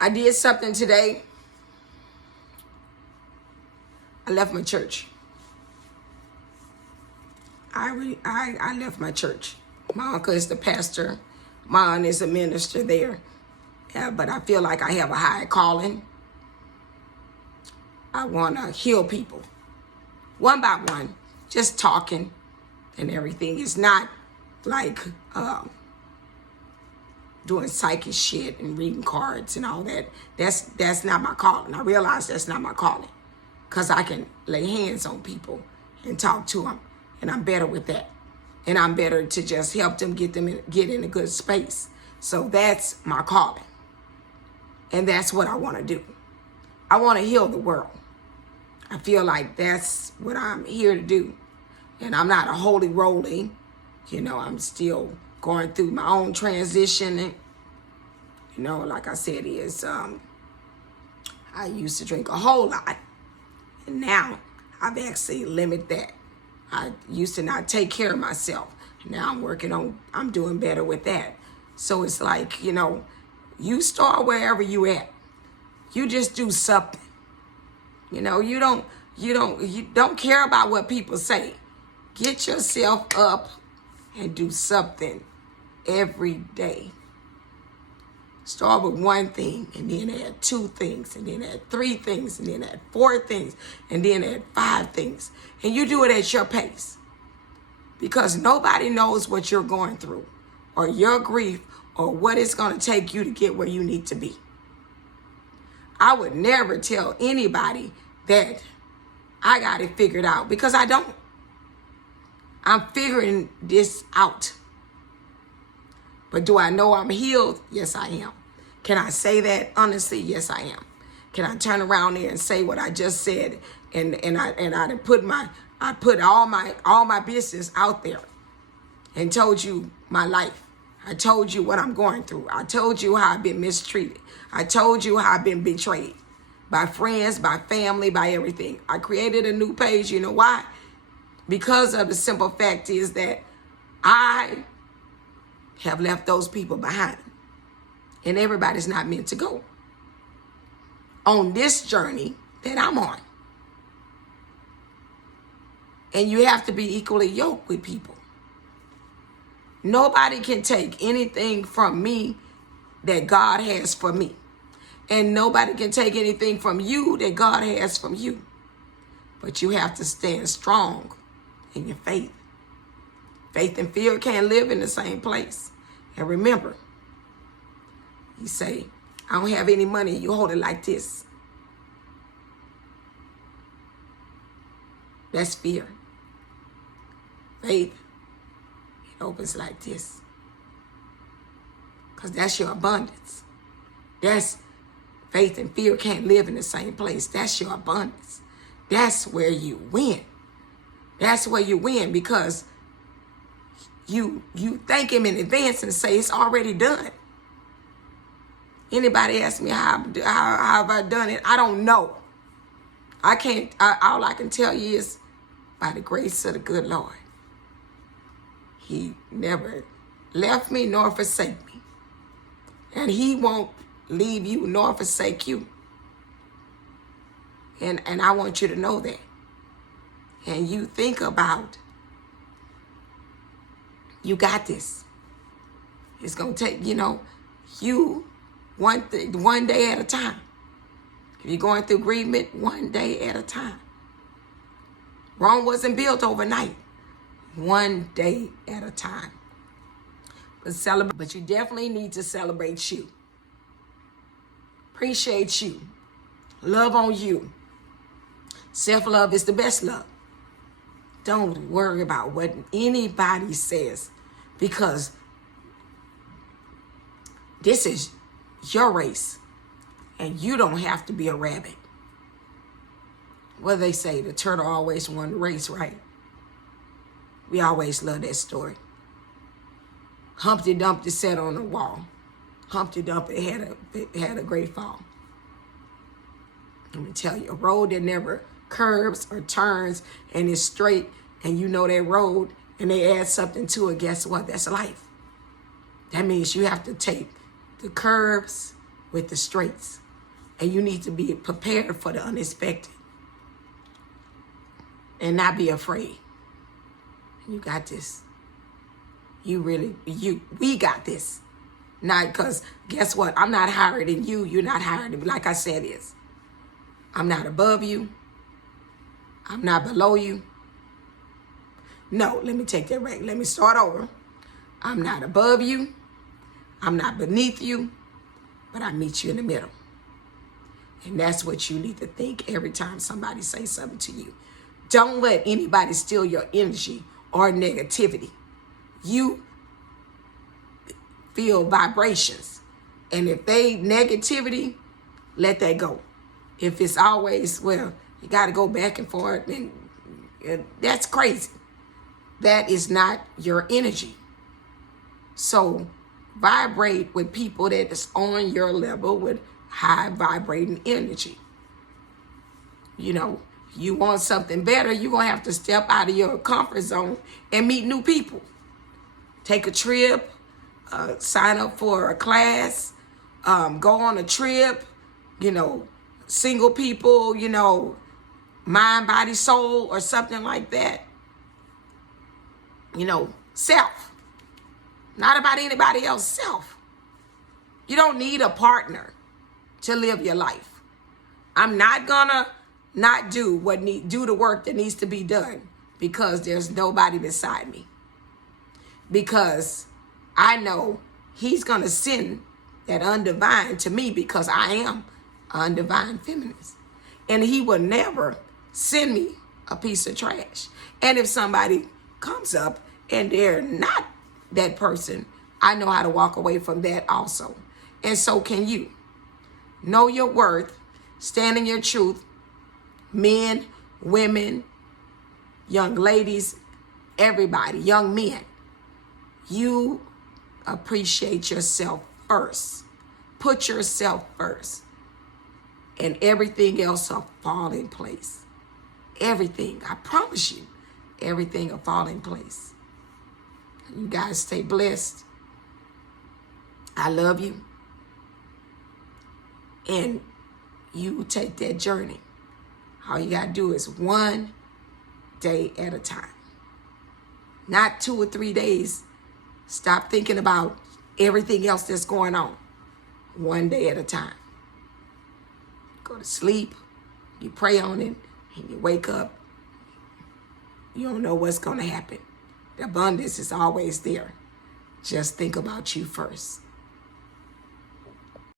I did something today. I left my church. I left my church. My uncle is the pastor. My aunt is a minister there. But I feel like I have a high calling. I want to heal people. One by one. Just talking and everything. It's not like doing psychic shit and reading cards and all that. That's not my calling. I realize that's not my calling. Because I can lay hands on people and talk to them. And I'm better with that. And I'm better to just help them get in a good space. So that's my calling. And that's what I want to do. I want to heal the world. I feel like that's what I'm here to do. And I'm not a holy roly. You know, I'm still going through my own transition. And, you know, like I said, I used to drink a whole lot. And now I've actually limited that. I used to not take care of myself. Now I'm doing better with that. So it's like, you know, you start wherever you at. You just do something. You know, you don't care about what people say. Get yourself up and do something every day. Start with one thing, and then add 2 things, and then add 3 things, and then add 4 things, and then add 5 things. And you do it at your pace. Because nobody knows what you're going through, or your grief, or what it's going to take you to get where you need to be. I would never tell anybody that I got it figured out, because I don't. I'm figuring this out. But do I know I'm healed? Yes, I am. Can I say that honestly? Yes, I am. Can I turn around there and say what I just said? And I put all my business out there and told you my life. I told you what I'm going through. I told you how I've been mistreated. I told you how I've been betrayed by friends, by family, by everything. I created a new page. You know why? Because of the simple fact is that I have left those people behind. And everybody's not meant to go on this journey that I'm on. And you have to be equally yoked with people. Nobody can take anything from me that God has for me. And nobody can take anything from you that God has from you. But you have to stand strong in your faith. Faith and fear can't live in the same place. And remember, you say, I don't have any money. You hold it like this. That's fear. Faith, it opens like this. Because that's your abundance. That's faith and fear can't live in the same place. That's your abundance. That's where you win. That's where you win, because you thank him in advance and say it's already done. Anybody ask me how have I done it? I don't know. I can't. All I can tell you is by the grace of the good Lord. He never left me nor forsake me. And he won't leave you nor forsake you. And I want you to know that. And you think about, you got this. It's going to take, you one day at a time. If you're going through grievement, one day at a time. Rome wasn't built overnight. One day at a time. But you definitely need to celebrate you. Appreciate you. Love on you. Self-love is the best love. Don't worry about what anybody says, because this is your race and you don't have to be a rabbit. What do they say? The turtle always won the race, right? We always love that story. Humpty Dumpty sat on the wall. Humpty Dumpty had a great fall. Let me tell you, a road that never curves or turns and is straight, and you know that road, and they add something to it, guess what? That's life. That means you have to take the curves with the straights. And you need to be prepared for the unexpected. And not be afraid. You got this. We got this. Not because, guess what? I'm not higher than you. You're not higher than me. Like I said is. I'm not above you. I'm not below you. No, let me take that back. Let me start over. I'm not above you. I'm not beneath you. But I meet you in the middle. And that's what you need to think every time somebody says something to you. Don't let anybody steal your energy or negativity. You feel vibrations. And if they negativity, let that go. If it's always, well, you got to go back and forth, and that's crazy. That is not your energy. So vibrate with people that is on your level with high vibrating energy. You know, you want something better, you're going to have to step out of your comfort zone and meet new people. Take a trip, sign up for a class, go on a trip, you know, single people, you know, mind, body, soul, or something like that. You know, self. Not about anybody else, self. You don't need a partner to live your life. I'm not gonna not do the work that needs to be done because there's nobody beside me. Because I know he's gonna send that undivine to me because I am an undivine feminist. And he will never send me a piece of trash. And if somebody comes up and they're not that person, I know how to walk away from that also. And so can you. Know your worth, stand in your truth. Men, women, young ladies, everybody, young men. You appreciate yourself first. Put yourself first. And everything else will fall in place. Everything, I promise you, everything will fall in place. You guys stay blessed. I love you. And you take that journey. All you got to do is one day at a time. Not 2 or 3 days. Stop thinking about everything else that's going on. One day at a time. Go to sleep. You pray on it. And you wake up. You don't know what's going to happen. The abundance is always there. Just think about you first.